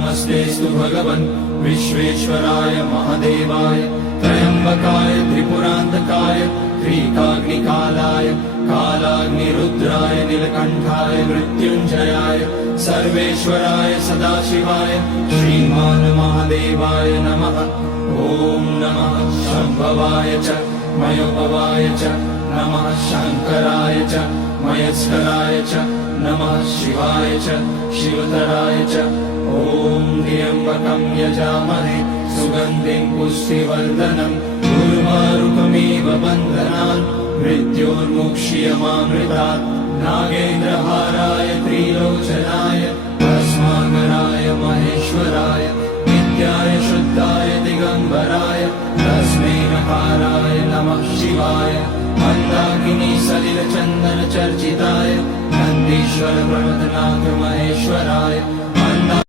नमस्तेस्तु भगवन् विश्वेश्वराय महादेवाय त्र्यम्बकाय त्रिपुरान्तकाय त्रिकाग्निकालाय कालाग्निरुद्राय नीलकण्ठाय मृत्युञ्जयाय सर्वेश्वराय सदाशिवाय श्रीमान् महादेवाय नमः। ॐ नमः शम्भवाय च मयोभवाय च नमः शङ्कराय च मयस्कराय च नमः शिवाय च शिवतराय च। ॐ त्र्यम्बकं यजामहे सुगन्धिं पुष्टिवर्धनम् उर्वारुकमिव बन्धनान् मृत्योर्मुक्ष्यमामृतात्। नागेन्द्रहाराय त्रिलोचनाय भस्माकराय महेश्वराय नित्याय शुद्धाय दिगम्बराय तस्मै नकाराय नमः शिवाय। मन्दाकिनी सलिलचन्दन चर्चिताय नन्दीश्वर प्रमथनाथ महेश्वराय